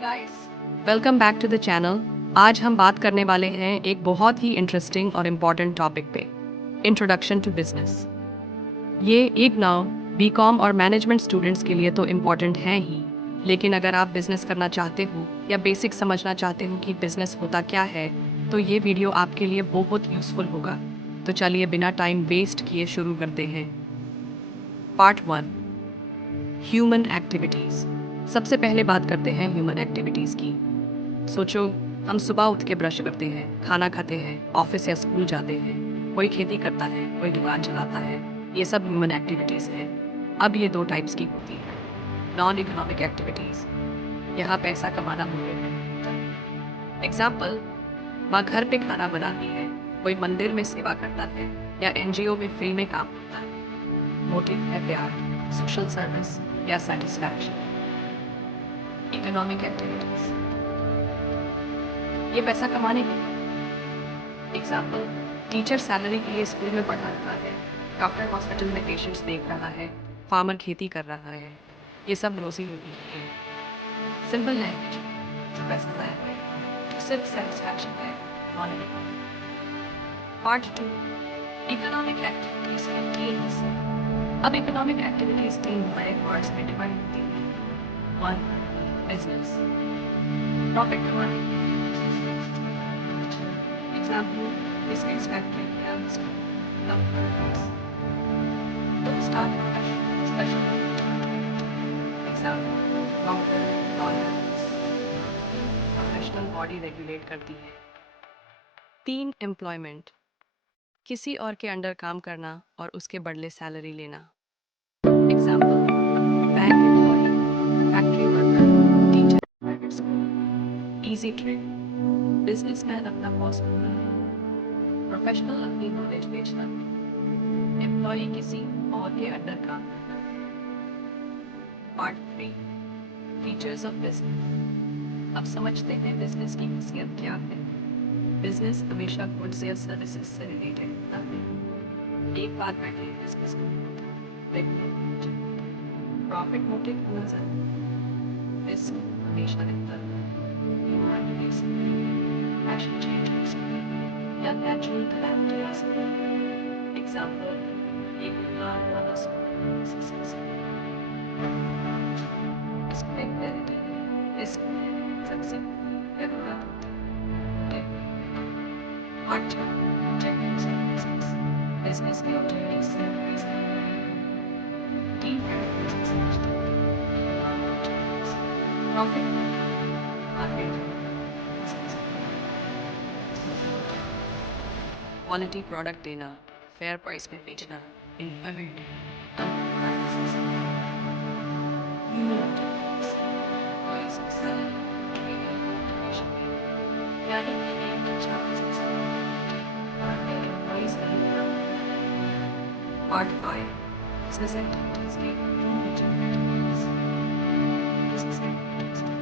Guys, welcome back to the channel. आज हम बात करने वाले हैं एक बहुत ही इंटरेस्टिंग और इम्पॉर्टेंट टॉपिक पे, इंट्रोडक्शन टू बिजनेस। ये एक नाउ बीकॉम और मैनेजमेंट स्टूडेंट्स के लिए तो इम्पॉर्टेंट है ही, लेकिन अगर आप बिजनेस करना चाहते हो या बेसिक समझना चाहते हो कि बिजनेस होता क्या है, तो ये वीडियो आपके लिए बहुत यूजफुल होगा। तो चलिए बिना टाइम वेस्ट किए शुरू करते हैं। Part 1, human activities. सबसे पहले बात करते हैं ह्यूमन एक्टिविटीज़ की। सोचो, हम सुबह उठ के ब्रश करते हैं, खाना खाते हैं, ऑफिस या स्कूल जाते हैं, कोई खेती करता है, कोई दुकान चलाता है। ये सब ह्यूमन एक्टिविटीज़ है। अब ये दो टाइप्स की होती है। नॉन इकोनॉमिक एक्टिविटीज़, यहाँ पैसा कमाना मुमकिन है। एग्जाम्पल, माँ घर पे खाना बनाती है, कोई मंदिर में सेवा करता है या एनजीओ में फ्री में काम करता है। मोटिव है प्यार, सोशल सर्विस या सेटिस्फैक्शन। इकोनॉमिक एक्टिविटीज़, ये पैसा कमाने के लिए। एग्जाम्पल, टीचर सैलरी के लिए स्कूल में पढ़ाता है, डॉक्टर हॉस्पिटल में पेशेंट्स देख रहा है, फार्मर खेती कर रहा है। ये सब रोजी रोटी है। सिंपल लैंग्वेज, जो पैसा है, सिर्फ सेटिस्फैक्शन है, मॉनिटरी। पार्ट 2, इकोनॉमिक एक्टिविटीज के गेम्स। अब इकोनॉमिक एक्टिविटीज 3 बड़े पार्ट्स में डिवाइड होती हैं। 1, बिजनेस, प्रॉफिट कमाने। Example, business factory helps companies to start professional special. Example, doctor, lawyers, professional body regulate करती है। 3, एम्प्लॉयमेंट, किसी और के अंडर काम करना और उसके बदले सैलरी लेना। Example, bank employ, factory worker, teacher, private school. Easy trade, businessman अपना बॉस बनता है, प्रोफेशनल अपनी नॉलेज बेचना, एम्प्लॉय किसी और के अंडर काम करना। Part 3, features of business. अब समझते हैं बिजनेस की खासियत क्या है। बिजनेस हमेशा गुड्स या सर्विसेज से रिलेटेड होता है। एक बात बैठे बिजनेस प्रॉफिट मोटिव होना जरूरी, रिस्क हमेशा रहता है। फैशन चेंज हो सकती है या नेचुरल कैलेमिटी आ सकती है। एग्जाम्पल, एक दुकान वाला success, risk success business activities team profit market quality product देना, फेयर प्राइस में बेचना, एनवायरमेंट, पार्ट 5, बिजनेस एक्टिविटीज के business activities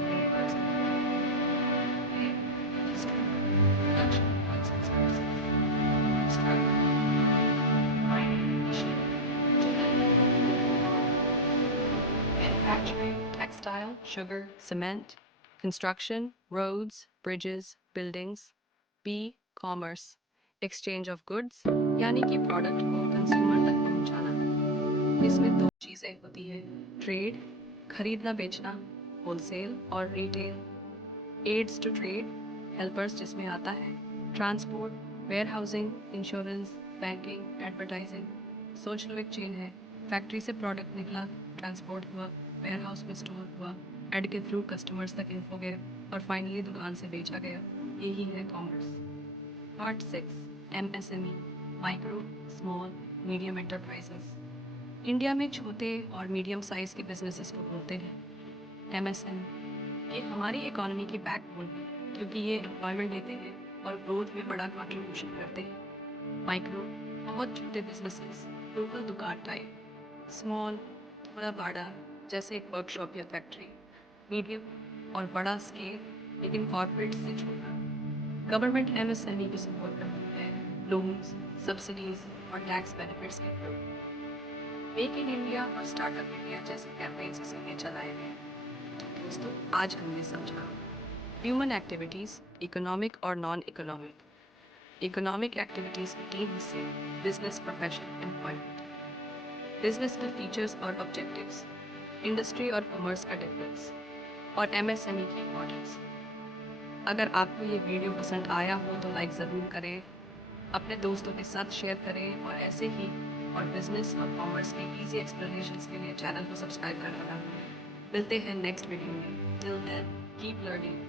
manufacturing, textile, sugar, cement, construction, roads, bridges, buildings. B, commerce, exchange of goods, यानी कि product को consumer तक पहुंचाना। इसमें दो चीज़ें होती हैं, ट्रेड, खरीदना बेचना, होलसेल, और retail. Aids to trade, helpers जिसमें आता है, transport, warehousing, insurance, banking, advertising. Social एक चेन है, फैक्ट्री से प्रोडक्ट निकला, ट्रांसपोर्ट हुआ, वेयर हाउस में स्टोर हुआ, एड के थ्रू कस्टमर्स तक इन्फो गया और फाइनली दुकान से बेचा गया। यही है commerce. Part 6, MSME, micro, small, medium enterprises. India में छोटे और मीडियम साइज के बिजनेसेस को बोलते हैं MSME। ये हमारी इकोनॉमी की बैकबोन है क्योंकि ये एम्प्लॉयमेंट देते हैं और ग्रोथ में बड़ा कंट्रीब्यूशन करते हैं। माइक्रो, बहुत छोटे बिजनेसेस, लोकल दुकान टाइप। स्मॉल, थोड़ा बड़ा, जैसे एक वर्कशॉप या फैक्ट्री। मीडियम और बड़ा स्केल, लेकिन कॉर्पोरेट से छोटा। गवर्नमेंट MSME की सपोर्ट करती है, लोन्स, सब्सिडीज और टैक्स बेनिफिट्स के थ्रू। मेक इन इंडिया और स्टार्टअप इंडिया जैसे कैंपेन्स इसीलिए चलाए गए। दोस्तों आज हमने समझा ह्यूमन एक्टिविटीज, इकोनॉमिक और नॉन इकोनॉमिक। इकोनॉमिक एक्टिविटीज के तीन हिस्से: बिजनेस, प्रोफेशन, एम्प्लॉयमेंट। बिजनेस के फीचर्स और ऑब्जेक्टिव्स, इंडस्ट्री और कॉमर्स का डिफरेंस, और एमएसएमई की इम्पोर्टेंस। अगर आपको ये वीडियो पसंद आया हो तो लाइक ज़रूर करें, अपने दोस्तों के साथ शेयर करें और ऐसे ही और बिजनेस और कॉमर्स के इजी एक्सप्लेनेशंस के लिए चैनल को सब्सक्राइब करना ना भूलें। मिलते हैं नेक्स्ट वीडियो में। Till then keep learning.